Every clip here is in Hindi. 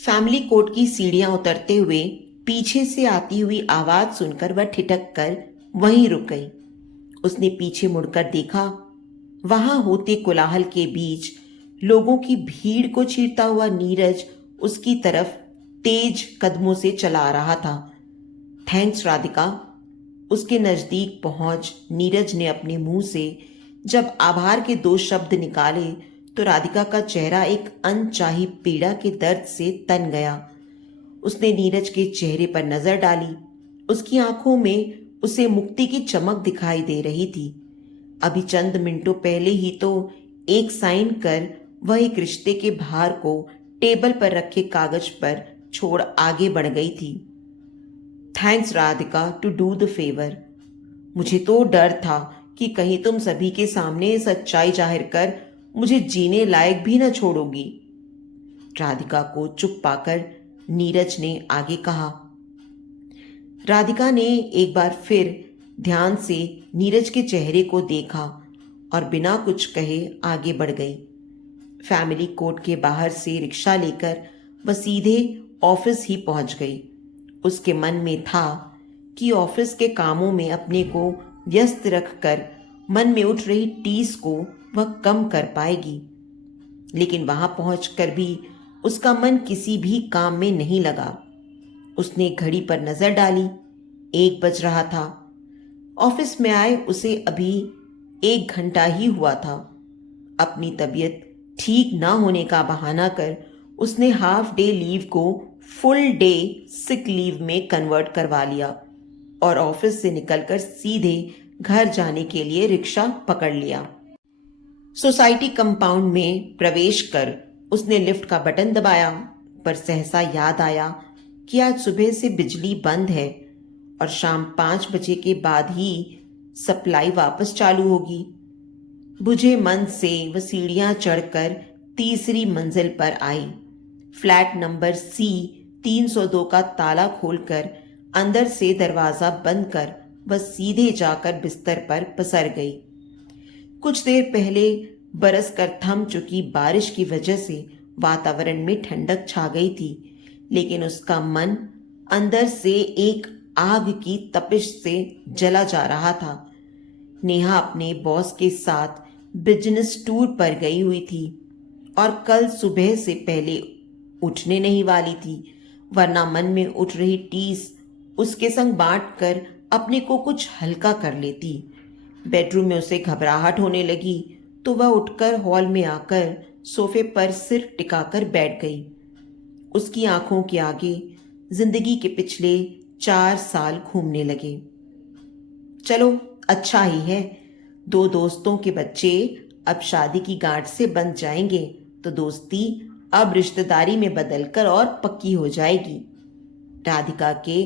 फैमिली कोर्ट की सीढ़ियां उतरते हुए पीछे से आती हुई आवाज सुनकर वह ठिठक कर वहीं रुक गई। उसने पीछे मुड़कर देखा। वहां होते कोलाहल के बीच लोगों की भीड़ को चीरता हुआ नीरज उसकी तरफ तेज कदमों से चला आ रहा था। थैंक्स राधिका। उसके नजदीक पहुंच नीरज ने अपने मुंह से जब आभार के दो शब्द निकाले तो राधिका का चेहरा एक अनचाही पीड़ा के दर्द से तन गया। उसने नीरज के चेहरे पर नजर डाली। उसकी आंखों में उसे मुक्ति की चमक दिखाई दे रही थी। अभी चंद मिनटों पहले ही तो एक साइन कर वह एक रिश्ते के भार को टेबल पर रखे कागज पर छोड़ आगे बढ़ गई थी। Thanks Radhika to do the favour. मुझे तो डर था कि कहीं तुम सभी के सामने सच्चाई जाहिर कर मुझे जीने लायक भी न छोड़ोगी। राधिका को चुप पाकर नीरज ने आगे कहा। राधिका ने एक बार फिर ध्यान से नीरज के चेहरे को देखा और बिना कुछ कहे आगे बढ़ गई। फैमिली कोर्ट के बाहर से रिक्शा लेकर वह सीधे ऑफिस ही पहुंच गई। उसके मन में था कि ऑफिस के कामों में अपने को व्यस्त रखकर मन में उठ रही टीस को वह कम कर पाएगी, लेकिन वहां पहुंचकर भी उसका मन किसी भी काम में नहीं लगा। उसने घड़ी पर नजर डाली। 1 बज रहा था। ऑफिस में आए उसे अभी 1 घंटा ही हुआ था। अपनी तबीयत ठीक ना होने का बहाना कर उसने हाफ डे लीव को फुल डे सिक लीव में कन्वर्ट करवा लिया और ऑफिस से निकलकर सीधे घर जाने के लिए रिक्शा पकड़ लिया। सोसाइटी कंपाउंड में प्रवेश कर उसने लिफ्ट का बटन दबाया, पर सहसा याद आया कि आज सुबह से बिजली बंद है और शाम 5 बजे के बाद ही सप्लाई वापस चालू होगी। बुझे मन से वह सीढ़ियां चढ़कर तीसरी मंजिल पर आई। फ्लैट नंबर सी 302 का ताला खोलकर अंदर से दरवाजा बंद कर वह सीधे जाकर बिस्तर पर पसर गई। कुछ देर पहले बरस कर थम चुकी बारिश की वजह से वातावरण में ठंडक छा गई थी, लेकिन उसका मन अंदर से एक आग की तपिश से जला जा रहा था। नेहा अपने बॉस के साथ बिजनेस टूर पर गई हुई थी और कल सुबह से पहले उठने नहीं वाली थी, वरना मन में उठ रही टीस उसके संग बांट कर अपने को कुछ हल्का कर लेती। बेडरूम में उसे घबराहट होने लगी तो वह उठकर हॉल में आकर सोफे पर सिर टिकाकर बैठ गई। उसकी आंखों के आगे जिंदगी के पिछले 4 साल घूमने लगे। चलो अच्छा ही है, 2 दोस्तों के बच्चे अब शादी की गांठ से बंध जाएंगे तो दोस्ती अब रिश्तेदारी में बदलकर और पक्की हो जाएगी। राधिका के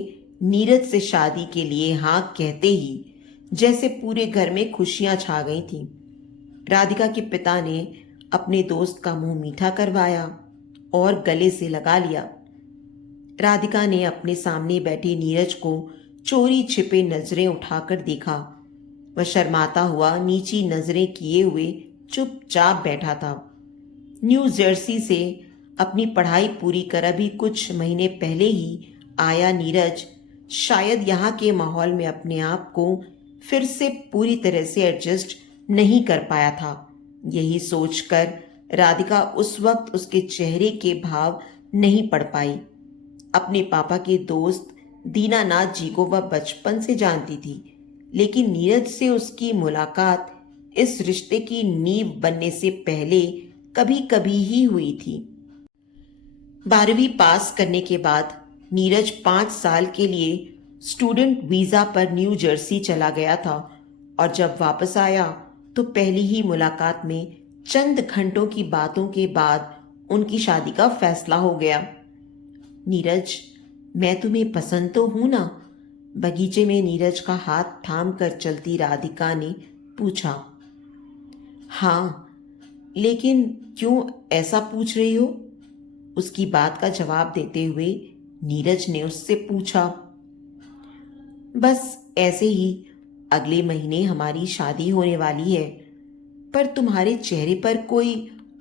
नीरज से शादी के लिए हाँ कहते ही जैसे पूरे घर में खुशियां छा गई थीं। राधिका के पिता ने अपने दोस्त का मुंह मीठा करवाया और गले से लगा लिया। राधिका ने अपने सामने बैठे नीरज को चोरी छिपे नजरें उठाकर देखा। वह शर्माता हुआ नीची नजरें किए हुए चुपचाप बैठा था। न्यू जर्सी से अपनी पढ़ाई पूरी कर अभी कुछ महीने पहले ही आया नीरज शायद यहाँ के माहौल में अपने आप को फिर से पूरी तरह से एडजस्ट नहीं कर पाया था। यही सोचकर राधिका उस वक्त उसके चेहरे के भाव नहीं पढ़ पाई। अपने पापा के दोस्त दीनानाथ जी को वह बचपन से जानती थी, लेकिन नीरज से उसकी मुलाकात इस रिश्ते की नींव बनने से पहले कभी कभी ही हुई थी। 12वीं पास करने के बाद नीरज 5 साल के लिए स्टूडेंट वीजा पर न्यू जर्सी चला गया था और जब वापस आया तो पहली ही मुलाकात में चंद घंटों की बातों के बाद उनकी शादी का फैसला हो गया। नीरज, मैं तुम्हें पसंद तो हूं ना? बगीचे में नीरज का हाथ थाम कर चलती राधिका ने पूछा। हाँ, लेकिन क्यों ऐसा पूछ रही हो? उसकी बात का जवाब देते हुए नीरज ने उससे पूछा। बस ऐसे ही, अगले महीने हमारी शादी होने वाली है, पर तुम्हारे चेहरे पर कोई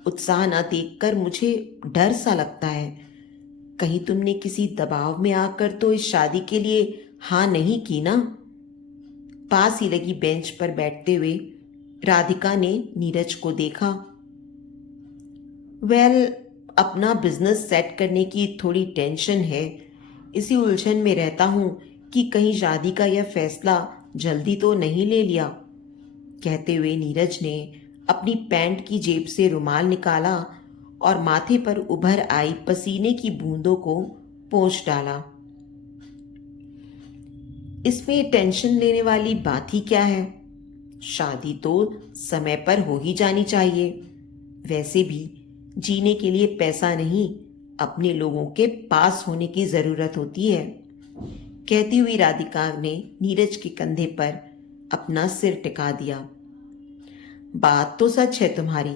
उत्साह ना देखकर मुझे डर सा लगता है। कहीं तुमने किसी दबाव में आकर तो इस शादी के लिए हाँ नहीं की ना? पास ही लगी बेंच पर बैठते हुए राधिका ने नीरज को देखा। वेल, अपना बिजनेस सेट करने की थोड़ी टेंशन है। इसी उलझन में रहता हूं कि कहीं शादी का यह फैसला जल्दी तो नहीं ले लिया। कहते हुए नीरज ने अपनी पैंट की जेब से रुमाल निकाला और माथे पर उभर आई पसीने की बूंदों को पोंछ डाला। इसमें टेंशन लेने वाली बात ही क्या है? शादी तो समय पर हो ही जानी चाहिए। वैसे भी जीने के लिए पैसा नहीं, अपने लोगों के पास होने की जरूरत होती है। कहती हुई राधिका ने नीरज के कंधे पर अपना सिर टिका दिया। बात तो सच है तुम्हारी,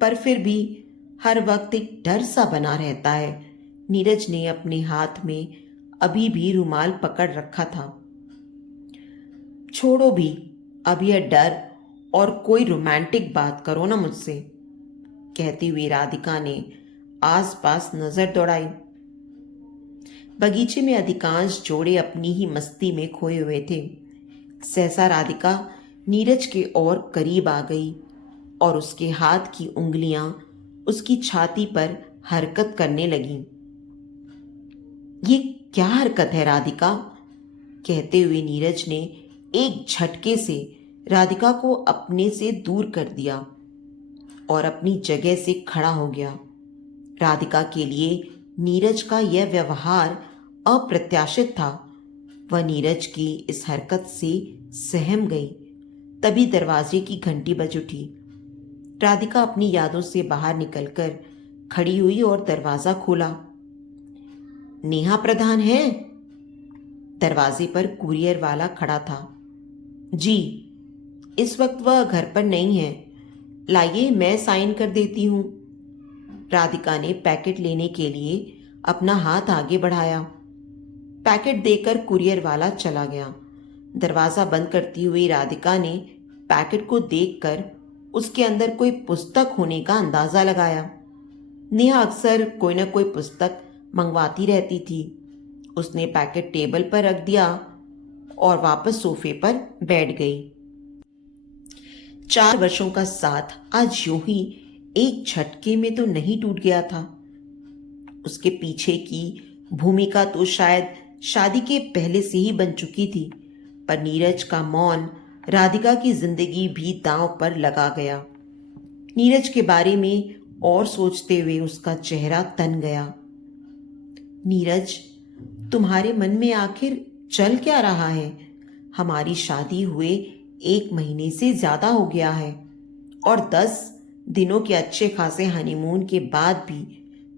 पर फिर भी हर वक्त एक डर सा बना रहता है। नीरज ने अपने हाथ में अभी भी रुमाल पकड़ रखा था। छोड़ो भी अब यह डर और कोई रोमांटिक बात करो ना मुझसे। कहती हुई राधिका ने आसपास नजर दौड़ाई। बगीचे में अधिकांश जोड़े अपनी ही मस्ती में खोए हुए थे। सहसा राधिका नीरज के और करीब आ गई और उसके हाथ की उंगलियां उसकी छाती पर हरकत करने लगीं। ये क्या हरकत है राधिका? कहते हुए नीरज ने एक झटके से राधिका को अपने से दूर कर दिया और अपनी जगह से खड़ा हो गया। राधिका के लिए नीरज का यह व्यवहार अप्रत्याशित था। वह नीरज की इस हरकत से सहम गई। तभी दरवाजे की घंटी बज उठी। राधिका अपनी यादों से बाहर निकलकर खड़ी हुई और दरवाजा खोला। नेहा प्रधान है? दरवाजे पर कुरियर वाला खड़ा था। जी, इस वक्त वह घर पर नहीं है। लाइए मैं साइन कर देती हूँ। राधिका ने पैकेट लेने के लिए अपना हाथ आगे बढ़ाया। पैकेट देकर कुरियर वाला चला गया। दरवाजा बंद करती हुई राधिका ने पैकेट को देखकर उसके अंदर कोई पुस्तक होने का अंदाजा लगाया। नेहा अक्सर कोई ना कोई पुस्तक मंगवाती रहती थी। उसने पैकेट टेबल पर रख दिया और वापस सोफे पर बैठ गई। 4 वर्षों का साथ आज यूं ही एक झटके में तो नहीं टूट गया था। उसके पीछे की भूमिका तो शायद शादी के पहले से ही बन चुकी थी, पर नीरज का मौन राधिका की जिंदगी भी दांव पर लगा गया। नीरज के बारे में और सोचते हुए उसका चेहरा तन गया। नीरज, तुम्हारे मन में आखिर चल क्या रहा है? हमारी शादी हुए 1 महीने से ज्यादा हो गया है और 10 दिनों के अच्छे खासे हनीमून के बाद भी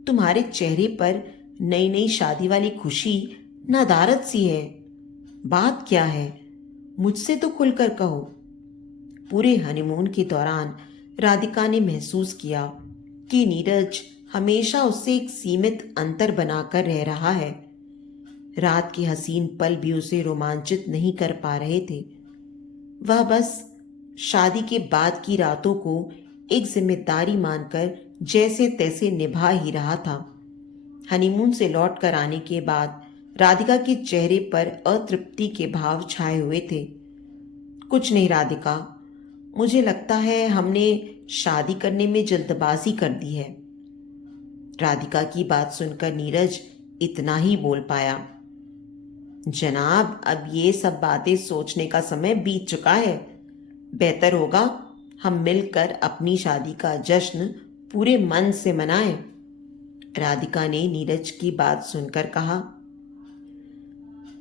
तुम्हारे चेहरे पर नई नई शादी वाली खुशी नदारद सी है। बात क्या है? मुझसे तो खुलकर कहो। पूरे हनीमून के दौरान राधिका ने महसूस किया कि नीरज हमेशा उससे एक सीमित अंतर बनाकर रह रहा है। रात के हसीन पल भी उसे रोमांचित नहीं कर पा रहे थे। वह बस शादी के बाद की रातों को एक जिम्मेदारी मानकर जैसे तैसे निभा ही रहा था। हनीमून से लौट कर आने के बाद राधिका के चेहरे पर अतृप्ति के भाव छाए हुए थे। कुछ नहीं राधिका, मुझे लगता है हमने शादी करने में जल्दबाजी कर दी है। राधिका की बात सुनकर नीरज इतना ही बोल पाया। जनाब, अब ये सब बातें सोचने का समय बीत चुका है। बेहतर होगा हम मिलकर अपनी शादी का जश्न पूरे मन से मनाएं। राधिका ने नीरज की बात सुनकर कहा।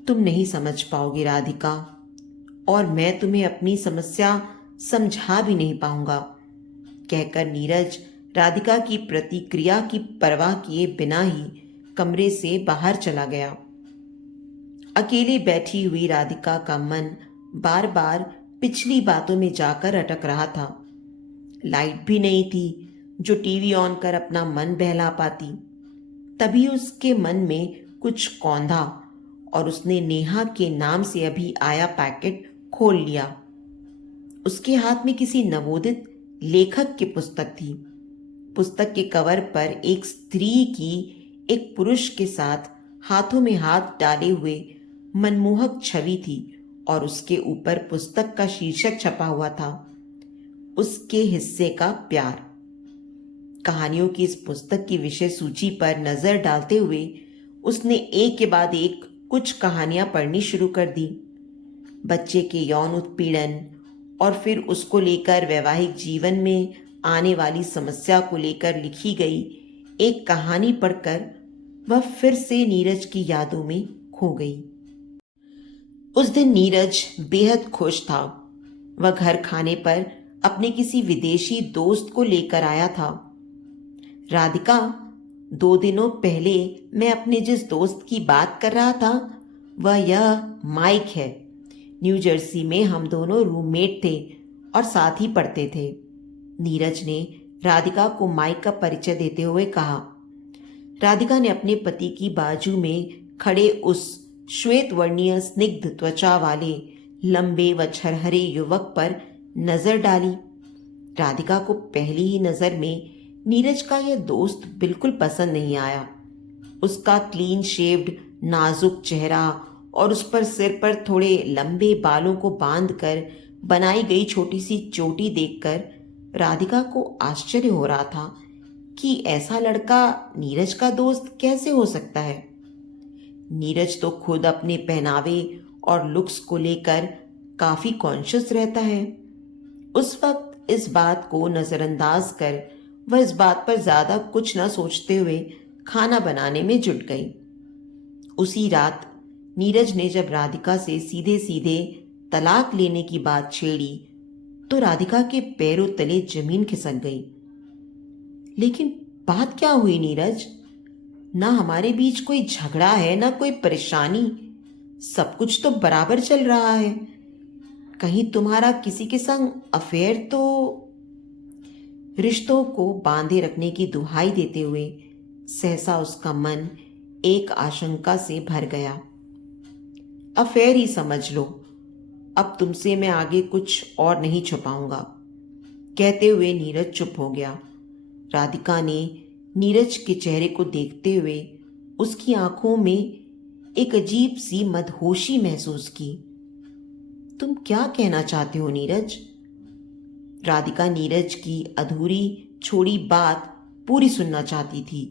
तुम नहीं समझ पाओगे राधिका, और मैं तुम्हें अपनी समस्या समझा भी नहीं पाऊंगा। कहकर नीरज राधिका की प्रतिक्रिया की परवाह किए बिना ही कमरे से बाहर चला गया। अकेले बैठी हुई राधिका का मन बार बार पिछली बातों में जाकर अटक रहा था। लाइट भी नहीं थी जो टीवी ऑन कर अपना मन बहला पाती। तभी उसके मन में कुछ कौंधा और उसने नेहा के नाम से अभी आया पैकेट खोल लिया। उसके हाथ में किसी नवोदित लेखक की पुस्तक थी। पुस्तक के कवर पर एक स्त्री की एक पुरुष के साथ हाथों में हाथ डाले हुए मनमोहक छवि थी और उसके ऊपर पुस्तक का शीर्षक छपा हुआ था, उसके हिस्से का प्यार। कहानियों की इस पुस्तक की विषय सूची पर नजर डालते हुए उसने एक के बाद एक कुछ कहानियां पढ़नी शुरू कर दी। बच्चे के यौन उत्पीड़न और फिर उसको लेकर वैवाहिक जीवन में आने वाली समस्या को लेकर लिखी गई एक कहानी पढ़कर वह फिर से नीरज की यादों में खो गई। उस दिन नीरज बेहद खुश था। वह घर खाने पर अपने किसी विदेशी दोस्त को लेकर आया था। राधिका, 2 दिनों पहले मैं अपने जिस दोस्त की बात कर रहा था वह यह माइक है। न्यू जर्सी में हम दोनों रूममेट थे और साथ ही पढ़ते थे। नीरज ने राधिका को माइक का परिचय देते हुए कहा। राधिका ने अपने पति की बाजू में खड़े उस श्वेत वर्णीय स्निग्ध त्वचा वाले लंबे व छरहरे युवक पर नजर डाली। राधिका को पहली ही नजर में नीरज का यह दोस्त बिल्कुल पसंद नहीं आया। उसका क्लीन शेव्ड नाजुक चेहरा और उस पर सिर पर थोड़े लंबे बालों को बांधकर बनाई गई छोटी सी चोटी देखकर राधिका को आश्चर्य हो रहा था कि ऐसा लड़का नीरज का दोस्त कैसे हो सकता है। नीरज तो खुद अपने पहनावे और लुक्स को लेकर काफी कॉन्शियस रहता है। उस वक्त इस बात को नजरअंदाज कर वह इस बात पर ज्यादा कुछ न सोचते हुए खाना बनाने में जुट गई। उसी रात नीरज ने जब राधिका से सीधे सीधे तलाक लेने की बात छेड़ी तो राधिका के पैरों तले जमीन खिसक गई। लेकिन बात क्या हुई नीरज? ना हमारे बीच कोई झगड़ा है ना कोई परेशानी, सब कुछ तो बराबर चल रहा है। कहीं तुम्हारा किसी के संग अफेयर तो? रिश्तों को बांधे रखने की दुहाई देते हुए सहसा उसका मन एक आशंका से भर गया। अफेयर ही समझ लो, अब तुमसे मैं आगे कुछ और नहीं छुपाऊंगा। कहते हुए नीरज चुप हो गया। राधिका ने नीरज के चेहरे को देखते हुए उसकी आंखों में एक अजीब सी मदहोशी महसूस की। तुम क्या कहना चाहते हो नीरज? राधिका नीरज की अधूरी छोड़ी बात पूरी सुनना चाहती थी।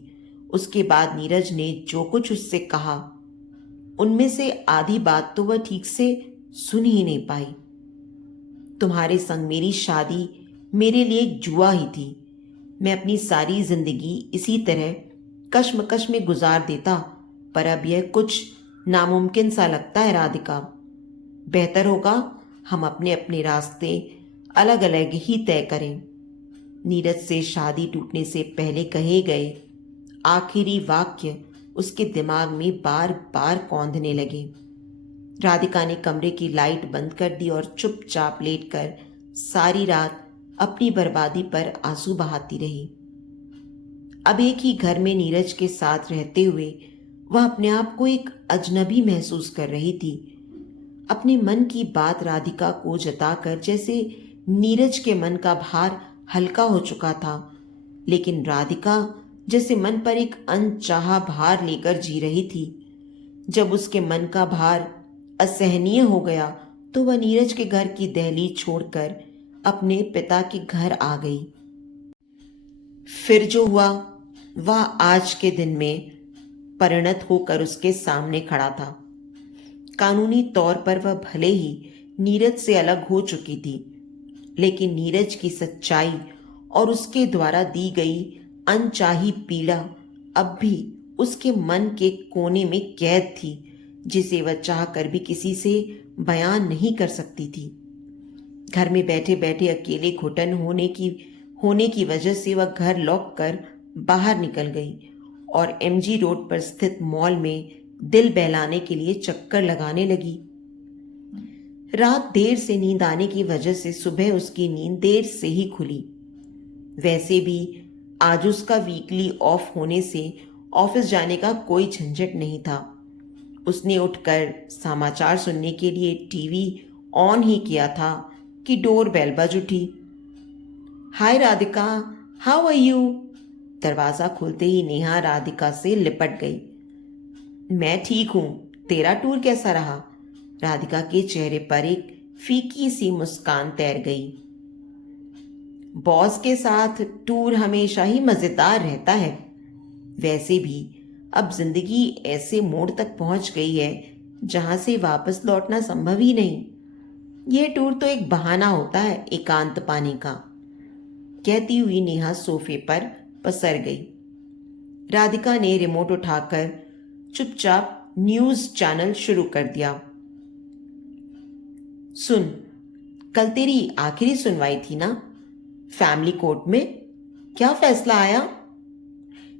उसके बाद नीरज ने जो कुछ उससे कहा उनमें से आधी बात तो वह ठीक से सुन ही नहीं पाई। तुम्हारे संग मेरी शादी मेरे लिए एक जुआ ही थी। मैं अपनी सारी जिंदगी इसी तरह कश्मकश में गुजार देता, पर अब यह कुछ नामुमकिन सा लगता है राधिका। बेहतर होगा हम अपने अपने रास्ते अलग अलग ही तय करें। नीरज से शादी टूटने से पहले कहे गए आखिरी वाक्य उसके दिमाग में बार बार कौंधने लगे। राधिका ने कमरे की लाइट बंद कर दी और चुपचाप लेटकर सारी रात अपनी बर्बादी पर आंसू बहाती रही। अब एक ही घर में नीरज के साथ रहते हुए वह अपने आप को एक अजनबी महसूस कर रही थी। अपने मन की बात राधिका को जताकर जैसे नीरज के मन का भार हल्का हो चुका था, लेकिन राधिका जैसे मन पर एक अनचाहा भार लेकर जी रही थी। जब उसके मन का भार असहनीय हो गया तो वह नीरज के घर की दहलीज छोड़कर अपने पिता के घर आ गई। फिर जो हुआ वह आज के दिन में परिणत होकर उसके सामने खड़ा था। कानूनी तौर पर वह भले ही नीरज से अलग हो चुकी थी, लेकिन नीरज की सच्चाई और उसके द्वारा दी गई अनचाही पीड़ा अब भी उसके मन के कोने में कैद थी, जिसे वह चाहकर भी किसी से बयान नहीं कर सकती थी। घर में बैठे बैठे अकेले घुटन होने की वजह से वह घर लॉक कर बाहर निकल गई और एमजी रोड पर स्थित मॉल में दिल बहलाने के लिए चक्कर लगाने लगी। रात देर से नींद आने की वजह से सुबह उसकी नींद देर से ही खुली। वैसे भी आज उसका वीकली ऑफ होने से ऑफिस जाने का कोई झंझट नहीं था। उसने उठकर समाचार सुनने के लिए टीवी ऑन ही किया था कि डोर बेल बज उठी। हाय राधिका, हाउ आर यू? दरवाजा खुलते ही नेहा राधिका से लिपट गई। मैं ठीक हूं, तेरा टूर कैसा रहा? राधिका के चेहरे पर एक फीकी सी मुस्कान तैर गई। बॉस के साथ टूर हमेशा ही मजेदार रहता है। वैसे भी अब जिंदगी ऐसे मोड़ तक पहुंच गई है जहां से वापस लौटना संभव ही नहीं। यह टूर तो एक बहाना होता है एकांत पाने का। कहती हुई नेहा सोफे पर पसर गई। राधिका ने रिमोट उठाकर चुपचाप न्यूज चैनल शुरू कर दिया। सुन, कल तेरी आखिरी सुनवाई थी ना फैमिली कोर्ट में, क्या फैसला आया?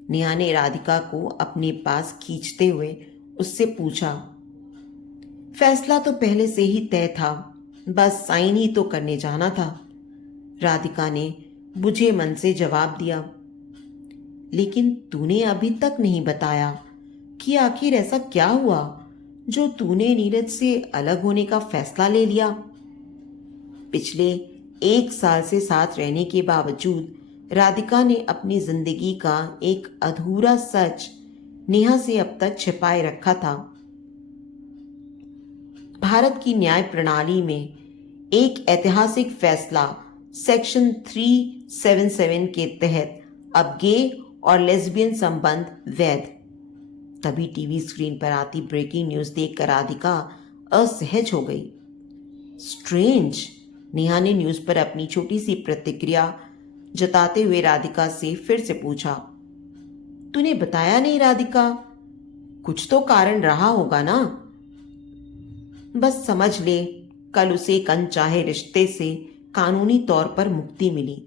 नेहा ने राधिका को अपने पास खींचते हुए उससे पूछा। फैसला तो पहले से ही तय था, बस साइन ही तो करने जाना था, राधिका ने बुझे मन से जवाब दिया। लेकिन तूने अभी तक नहीं बताया कि आखिर ऐसा क्या हुआ जो तूने नीरज से अलग होने का फैसला ले लिया। पिछले 1 साल से साथ रहने के बावजूद राधिका ने अपनी जिंदगी का एक अधूरा सच नेहा से अब तक छिपाए रखा था। भारत की न्याय प्रणाली में एक ऐतिहासिक फैसला सेक्शन 377 के तहत अब गे और लेस्बियन संबंध वैध। तभी टीवी स्क्रीन पर आती ब्रेकिंग न्यूज देखकर राधिका असहज हो गई। स्ट्रेंज, नेहा ने न्यूज पर अपनी छोटी सी प्रतिक्रिया जताते हुए राधिका से फिर से पूछा। तूने बताया नहीं राधिका, कुछ तो कारण रहा होगा ना? बस समझ ले, कल उसे एक अनचाहे रिश्ते से कानूनी तौर पर मुक्ति मिली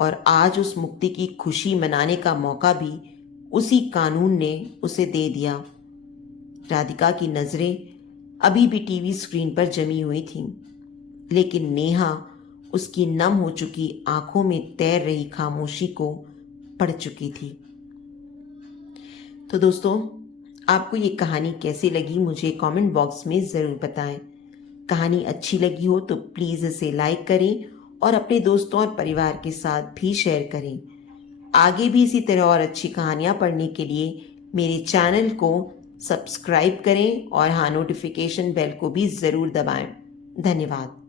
और आज उस मुक्ति की खुशी मनाने का मौका भी उसी कानून ने उसे दे दिया। राधिका की नजरें अभी भी टीवी स्क्रीन पर जमी हुई थीं, लेकिन नेहा उसकी नम हो चुकी आंखों में तैर रही खामोशी को पढ़ चुकी थी। तो दोस्तों, आपको ये कहानी कैसी लगी मुझे कमेंट बॉक्स में ज़रूर बताएं। कहानी अच्छी लगी हो तो प्लीज़ इसे लाइक करें और अपने दोस्तों और परिवार के साथ भी शेयर करें। आगे भी इसी तरह और अच्छी कहानियाँ पढ़ने के लिए मेरे चैनल को सब्सक्राइब करें और हाँ, नोटिफिकेशन बेल को भी ज़रूर दबाएं। धन्यवाद।